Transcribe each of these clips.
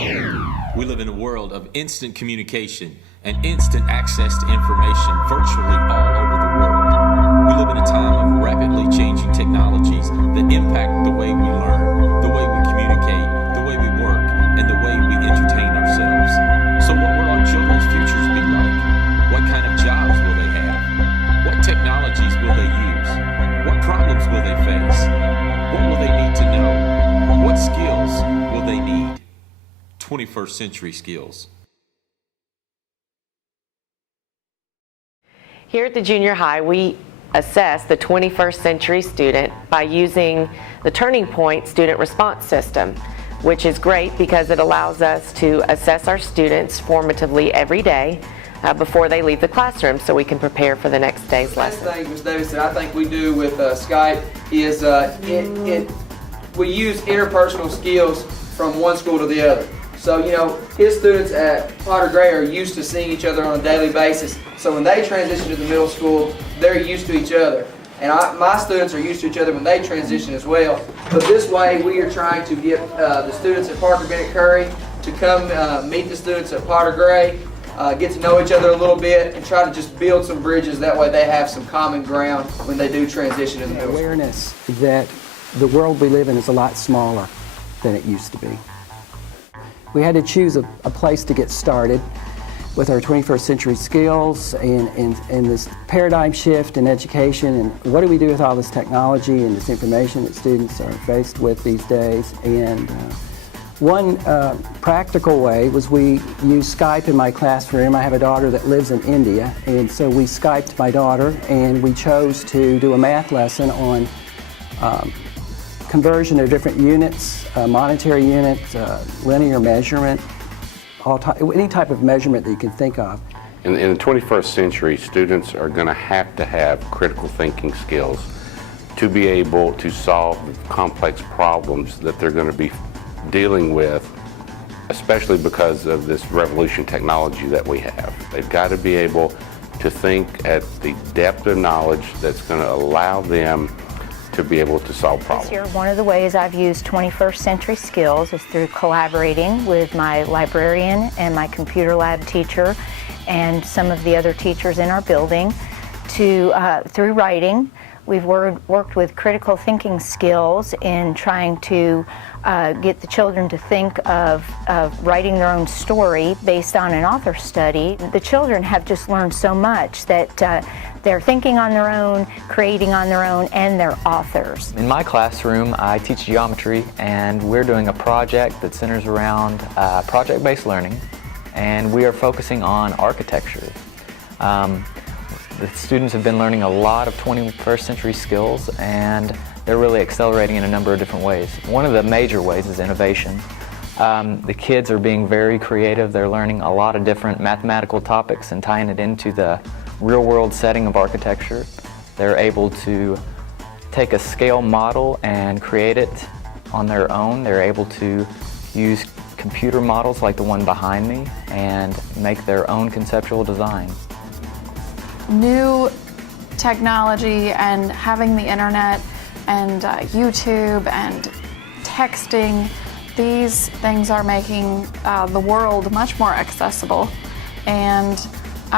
We live in a world of instant communication and instant access to information virtually all over the world. We live in a time of rapidly changing technologies that impact the way we learn, the way we communicate, the way we work, and the way we entertain ourselves. So what will our children's futures be like? What kind of jobs will they have? What technologies will they use? What problems will they face? What will they need to know? What skills will they need? 21st century skills. Here at the junior high, we assess the 21st century student by using the Turning Point student response system, which is great because it allows us to assess our students formatively every day before they leave the classroom so we can prepare for the next day's lesson. The thing, Ms. Davis, that I think we do with Skype is we use interpersonal skills from one school to the other. So, you know, his students at Potter Gray are used to seeing each other on a daily basis. So when they transition to the middle school, they're used to each other. And my students are used to each other when they transition as well. But this way, we are trying to get the students at Parker Bennett Curry to come meet the students at Potter Gray, get to know each other a little bit, and try to just build some bridges. That way they have some common ground when they do transition to the middle school. Awareness that the world we live in is a lot smaller than it used to be. We had to choose a place to get started with our 21st century skills and this paradigm shift in education, and what do we do with all this technology and this information that students are faced with these days. And one practical way was we used Skype in my classroom. I have a daughter that lives in India, and so we Skyped my daughter, and we chose to do a math lesson on conversion of different units, monetary units, linear measurement, any type of measurement that you can think of. In the 21st century, students are going to have critical thinking skills to be able to solve complex problems that they're going to be dealing with, especially because of this revolution technology that we have. They've got to be able to think at the depth of knowledge that's going to allow them to be able to solve problems. This year, one of the ways I've used 21st century skills is through collaborating with my librarian and my computer lab teacher and some of the other teachers in our building through writing. We've worked with critical thinking skills in trying to get the children to think of writing their own story based on an author study. The children have just learned so much that they're thinking on their own, creating on their own, and they're authors. In my classroom, I teach geometry, and we're doing a project that centers around project-based learning, and we are focusing on architecture. The students have been learning a lot of 21st century skills, and they're really accelerating in a number of different ways. One of the major ways is innovation. The kids are being very creative. They're learning a lot of different mathematical topics and tying it into the real-world setting of architecture. They're able to take a scale model and create it on their own. They're able to use computer models like the one behind me and make their own conceptual design. New technology and having the internet and YouTube and texting, these things are making the world much more accessible, and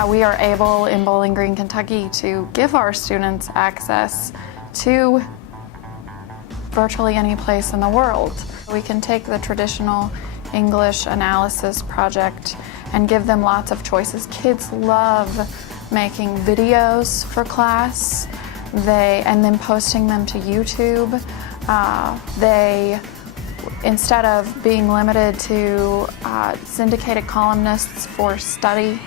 we are able in Bowling Green, Kentucky to give our students access to virtually any place in the world. We can take the traditional English analysis project and give them lots of choices. Kids love making videos for class, and then posting them to YouTube. Instead of being limited to syndicated columnists for study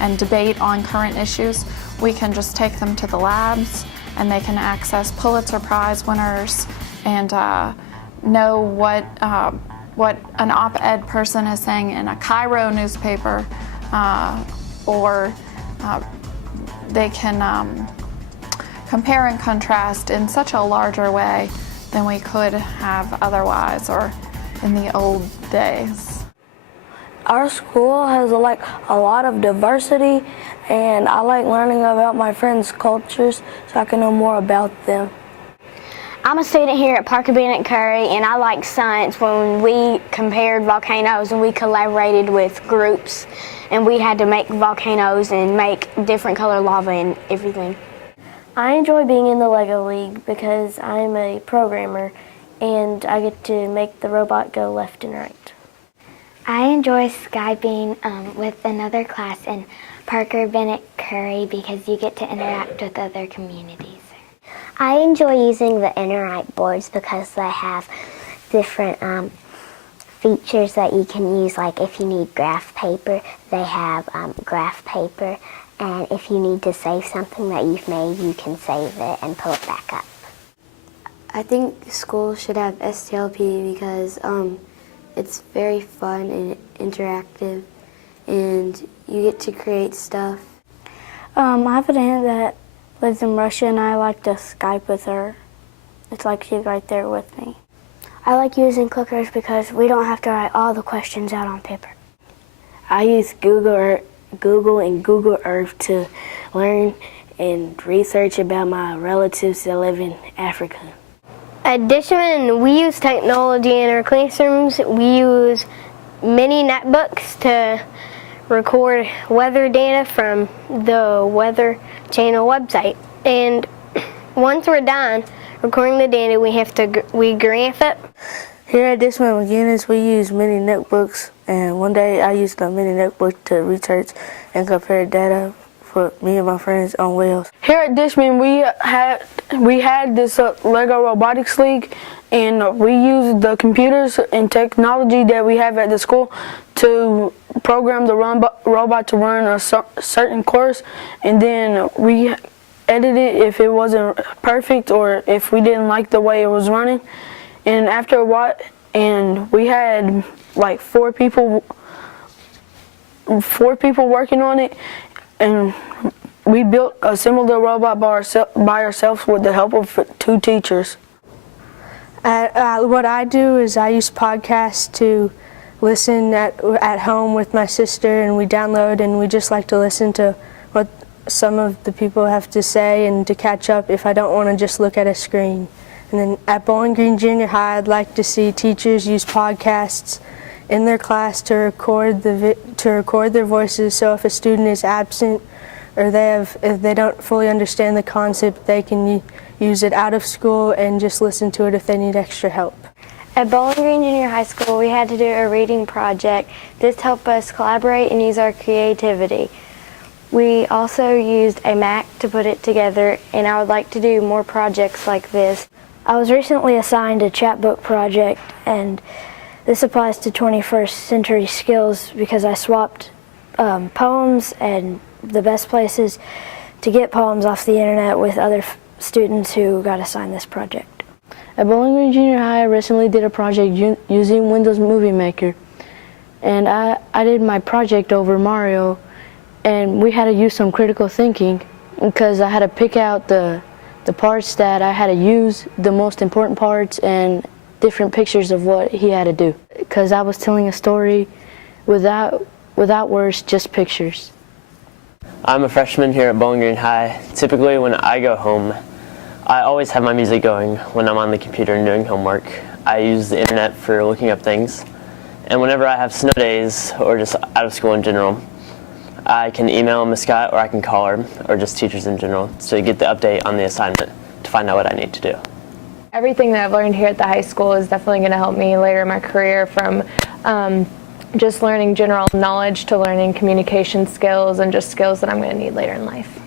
and debate on current issues, we can just take them to the labs, and they can access Pulitzer Prize winners and know what an op-ed person is saying in a Cairo newspaper, or they can compare and contrast in such a larger way than we could have otherwise or in the old days. Our school has a lot of diversity, and I like learning about my friends' cultures so I can know more about them. I'm a student here at Parker Bennett Curry, and I like science when we compared volcanoes and we collaborated with groups, and we had to make volcanoes and make different color lava and everything. I enjoy being in the LEGO League because I'm a programmer and I get to make the robot go left and right. I enjoy Skyping with another class in Parker Bennett Curry because you get to interact with other communities. I enjoy using the Interact boards because they have different features that you can use, like if you need graph paper, they have graph paper, and if you need to save something that you've made, you can save it and pull it back up. I think schools should have STLP because it's very fun and interactive, and you get to create stuff. I have an aunt that lives in Russia, and I like to Skype with her. It's like she's right there with me. I like using clickers because we don't have to write all the questions out on paper. I use Google and Google Earth to learn and research about my relatives that live in Africa. At Dishman, we use technology in our classrooms. We use mini netbooks to record weather data from the Weather Channel website. And once we're done recording the data, we graph it. Here at Dishman McGinnis, we use mini notebooks, and one day I used a mini notebook to research and compare data for me and my friends on whales. Here at Dishman, we had this LEGO Robotics League, and we used the computers and technology that we have at the school to program the robot to run a certain course, and then we edited it if it wasn't perfect or if we didn't like the way it was running. And after a while, and we had like four people working on it, and we assembled the robot by ourselves with the help of 2 teachers. What I do is I use podcasts to listen at home with my sister, and we download, and we just like to listen to what some of the people have to say and to catch up if I don't want to just look at a screen. And then at Bowling Green Junior High, I'd like to see teachers use podcasts in their class to record their voices, so if a student is absent or if they don't fully understand the concept, they can use it out of school and just listen to it if they need extra help. At Bowling Green Junior High School, we had to do a reading project. This helped us collaborate and use our creativity. We also used a Mac to put it together, and I would like to do more projects like this. I was recently assigned a chapbook project, and this applies to 21st century skills because I swapped poems and the best places to get poems off the internet with other students who got assigned this project. At Bowling Green Junior High, I recently did a project using Windows Movie Maker, and I did my project over Mario, and we had to use some critical thinking because I had to pick out the parts that I had to use, the most important parts, and different pictures of what he had to do. Because I was telling a story without words, just pictures. I'm a freshman here at Bowling Green High. Typically when I go home, I always have my music going when I'm on the computer and doing homework. I use the internet for looking up things. And whenever I have snow days or just out of school in general, I can email Miss Scott or I can call her, or just teachers in general, to get the update on the assignment to find out what I need to do. Everything that I've learned here at the high school is definitely going to help me later in my career, from just learning general knowledge to learning communication skills and just skills that I'm going to need later in life.